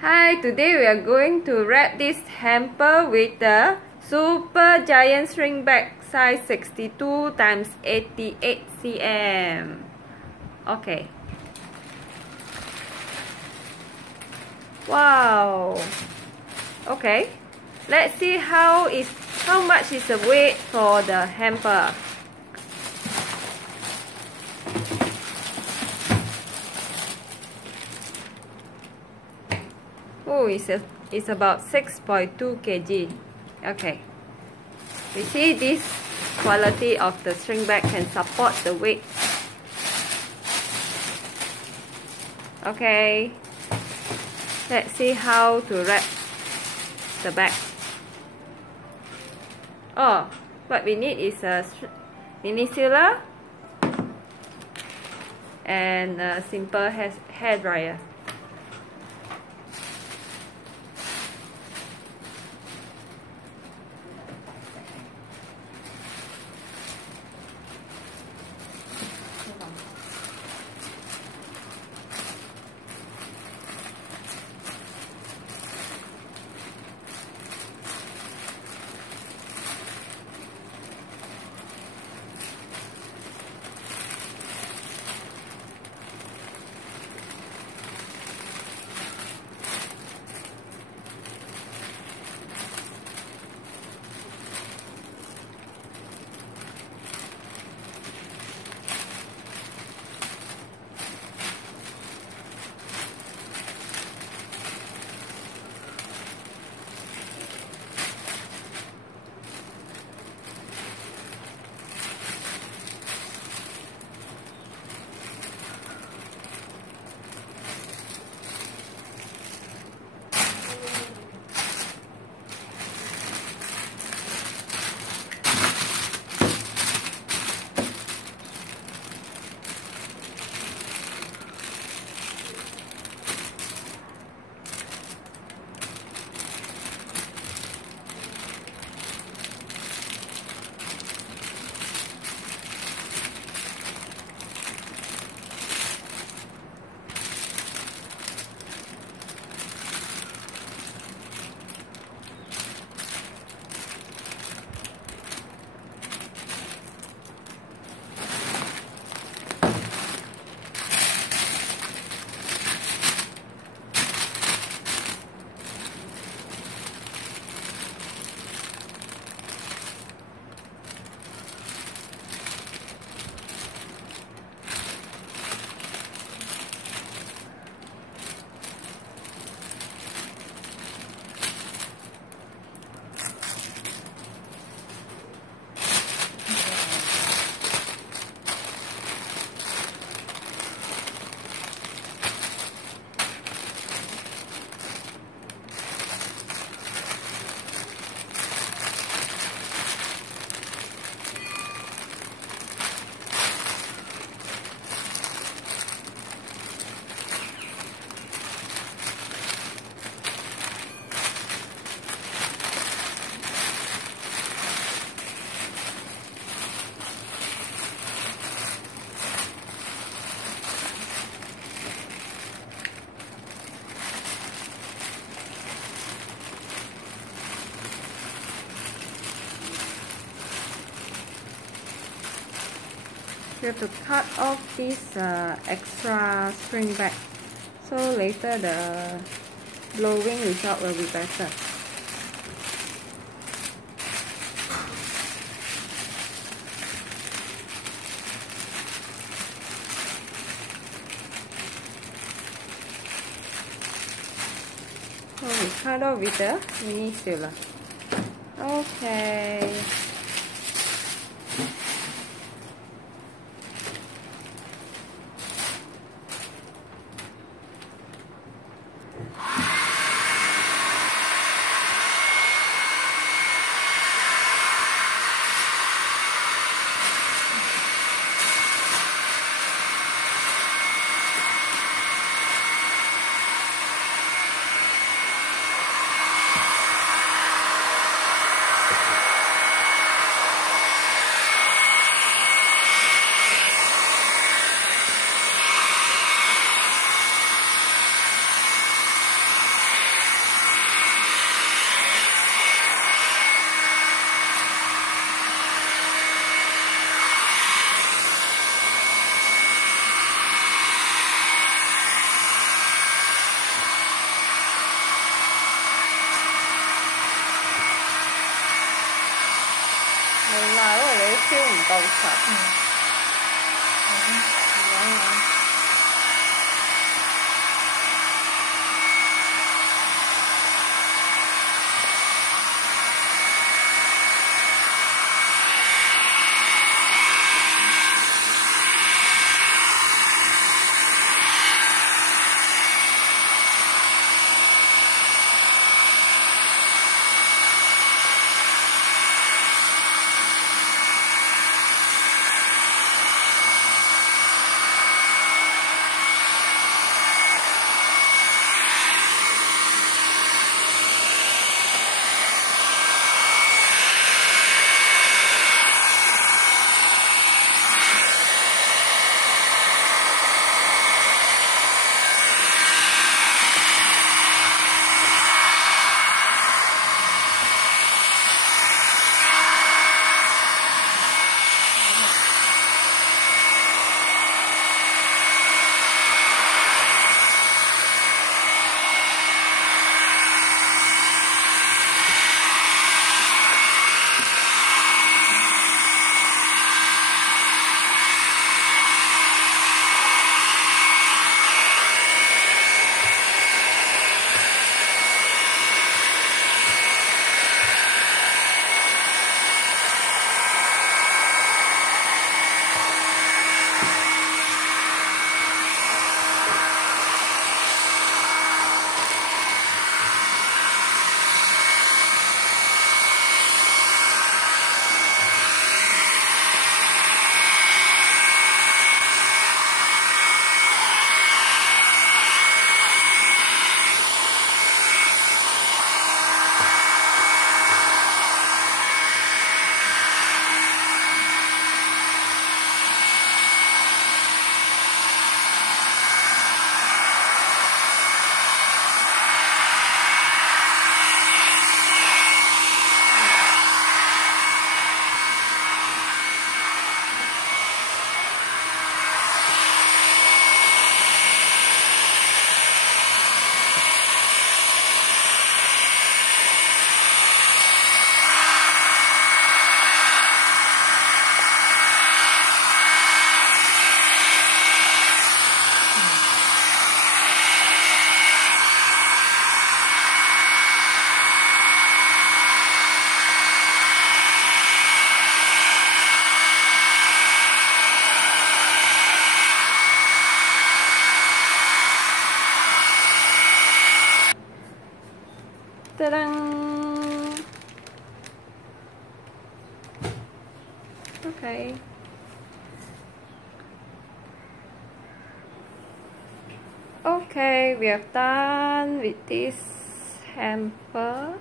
Hi, today we are going to wrap this hamper with the super giant string bag size 62 x 88 cm. Okay. Wow. Okay. Let's see how much is the weight for the hamper. Oh, it's about 6.2 kg. Okay. We see this quality of the string bag can support the weight. Okay. Let's see how to wrap the bag. Oh, what we need is a mini sealer and a simple hair dryer. You have to cut off this extra string bag, so later the blowing result will be better. So we cut off with the mini sealer. Okay. 超唔夠實。Ta-da! Okay. Okay, we are done with this hamper.